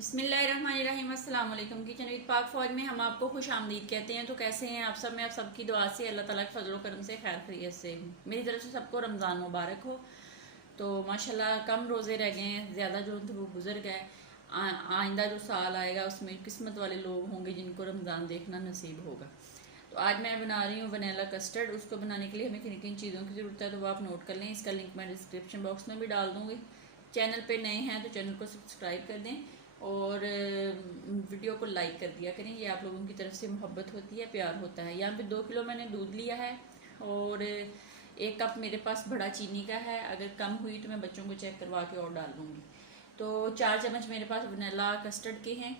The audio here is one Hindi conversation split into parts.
बिस्मिल्लाहिर्रहमानिर्रहीम अस्सलाम वालेकुम। किचन विद पाक फौज में हम आपको खुश आमदीद कहते हैं। तो कैसे हैं आप सब? मैं आप सबकी दुआ से अल्लाह ताला के फजल करम से खैर खैरियत से हूँ। मेरी तरफ से सबको रमज़ान मुबारक हो। तो माशाल्लाह कम रोज़े रह गए हैं, ज़्यादा जो थे वो गुजर गए। आइंदा जो साल आएगा उसमें किस्मत वाले लोग होंगे जिनको रमज़ान देखना नसीब होगा। तो आज मैं बना रही हूँ वनीला कस्टर्ड। उसको बनाने के लिए हमें किन किन चीज़ों की ज़रूरत है तो वो आप नोट कर लें। इसका लिंक मैं डिस्क्रिप्शन बॉक्स में भी डाल दूँगी। चैनल पे नए हैं तो चैनल को सब्सक्राइब कर दें और वीडियो को लाइक कर दिया करें। ये आप लोगों की तरफ से मोहब्बत होती है, प्यार होता है। यहाँ पे 2 किलो मैंने दूध लिया है और 1 कप मेरे पास बड़ा चीनी का है। अगर कम हुई तो मैं बच्चों को चेक करवा के और डाल दूँगी। तो 4 चम्मच मेरे पास वनीला कस्टर्ड के हैं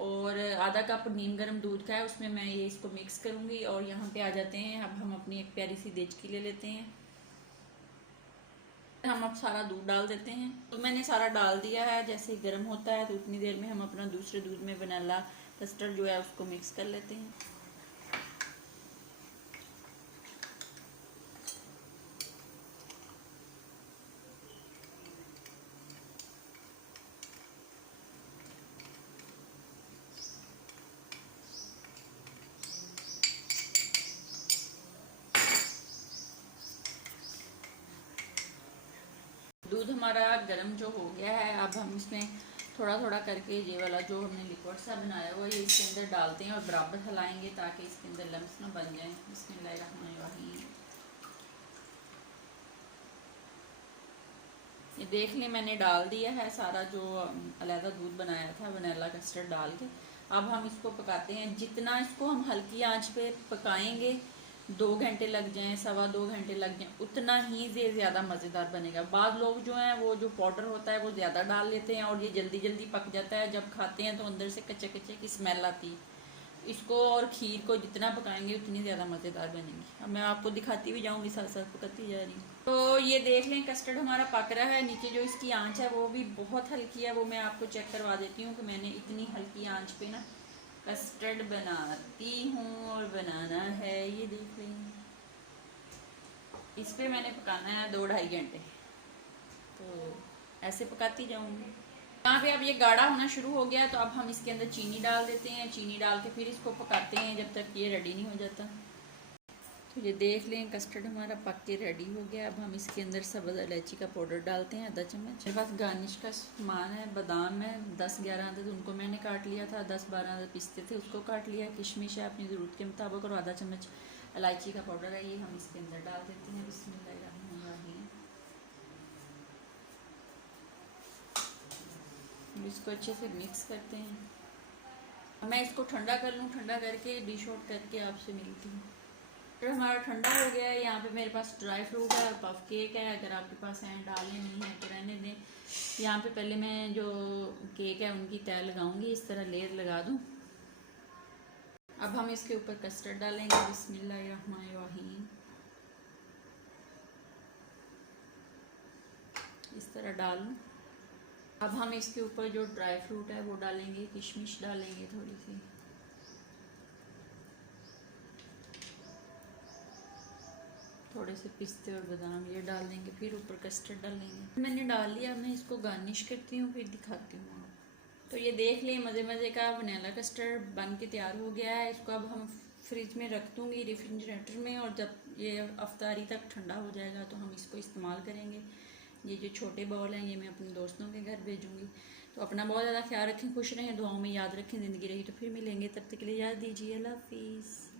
और आधा कप नीम गर्म दूध का है। उसमें मैं ये इसको मिक्स करूँगी। और यहाँ पे आ जाते हैं, अब हम अपनी एक प्यारी सी देचकी ले लेते हैं। हम अब सारा दूध डाल देते हैं। तो मैंने सारा डाल दिया है। जैसे ही गर्म होता है तो उतनी देर में हम अपना दूसरे दूध में वनीला कस्टर्ड जो है उसको मिक्स कर लेते हैं। दूध हमारा गर्म जो हो गया है, अब हम इसमें थोड़ा थोड़ा करके ये वाला जो हमने लिक्विड सा बनाया हुआ ये इसके अंदर डालते हैं और बराबर हिलाएंगे ताकि इसके अंदर लम्स ना बन जाए। बिस्मिल्लाहिर्रहमानिर्रहीम। ये देख लें मैंने डाल दिया है सारा जो अलहदा दूध बनाया था वनीला कस्टर्ड डाल के। अब हम इसको पकाते हैं। जितना इसको हम हल्की आंच पे पकाएंगे, 2 घंटे लग जाएं, 2.25 घंटे लग जाएं, उतना ही ये ज़्यादा मज़ेदार बनेगा। बाद लोग जो हैं वो जो पाउडर होता है वो ज़्यादा डाल लेते हैं और ये जल्दी जल्दी पक जाता है। जब खाते हैं तो अंदर से कच्चे कच्चे की स्मेल आती है। इसको और खीर को जितना पकाएंगे उतनी ज़्यादा मज़ेदार बनेगी। अब मैं आपको दिखाती भी जाऊँगी, साथ साथ पकाती जा रही हूँ। तो ये देख लें कस्टर्ड हमारा पक रहा है। नीचे जो इसकी आंच है वो भी बहुत हल्की है। वो मैं आपको चेक करवा देती हूँ कि मैंने इतनी हल्की आंच पे ना कस्टर्ड बनाती हूँ और बनाना है। ये देख लें, इस पर मैंने पकाना है 2-2.5 घंटे। तो ऐसे पकाती जाऊँगी। यहाँ पे अब ये गाढ़ा होना शुरू हो गया तो अब हम इसके अंदर चीनी डाल देते हैं। चीनी डाल के फिर इसको पकाते हैं जब तक ये रेडी नहीं हो जाता। तो ये देख लें कस्टर्ड हमारा पक के रेडी हो गया। अब हम इसके अंदर सब्ज़ इलायची का पाउडर डालते हैं, आधा चम्मच। मेरे पास गार्निश का सामान है, बादाम है 10-11 अदद, उनको मैंने काट लिया था। 10-12 अदद पिस्ते थे, उसको काट लिया। किशमिश है अपनी ज़रूरत के मुताबिक और आधा चम्मच इलायची का पाउडर है, ये हम इसके अंदर डाल देते हैं। बिस्मिल्लाहिर्रहमानिर्रहीम। इसको अच्छे से मिक्स करते हैं। मैं इसको ठंडा कर लूँ, ठंडा करके डिश आउट करके आपसे मिलती हूँ। तो हमारा ठंडा हो गया है। यहाँ पे मेरे पास ड्राई फ्रूट है और पफ केक है। अगर आपके पास हैं डालें, नहीं है तो रहने दें। यहाँ पे पहले मैं जो केक है उनकी तय लगाऊंगी, इस तरह लेयर लगा दूँ। अब हम इसके ऊपर कस्टर्ड डालेंगे। बिस्मिल्लाहिर्रहमानिर्रहीम। इस तरह डाल लूँ। अब हम इसके ऊपर जो ड्राई फ्रूट है वो डालेंगे, किशमिश डालेंगे थोड़ी सी, थोड़े से पिस्ते और बादाम ये डाल देंगे, फिर ऊपर कस्टर्ड डालेंगे। मैंने डाल लिया। मैं इसको गार्निश करती हूँ फिर दिखाती हूँ। तो ये देख लें मज़े मज़े का वनीला कस्टर्ड बन के तैयार हो गया है। इसको अब हम फ्रिज में रख दूँगी, रेफ्रिजरेटर में, और जब ये अफ्तारी तक ठंडा हो जाएगा तो हम इसको इस्तेमाल करेंगे। ये जो छोटे बॉल हैं ये मैं अपने दोस्तों के घर भेजूँगी। तो अपना बहुत ज़्यादा ख्याल रखें, खुश रहें, दुआओं में याद रखें। ज़िंदगी रही तो फिर मिलेंगे, तब तक के लिए याद दीजिए। अल्लाह हाफिज़।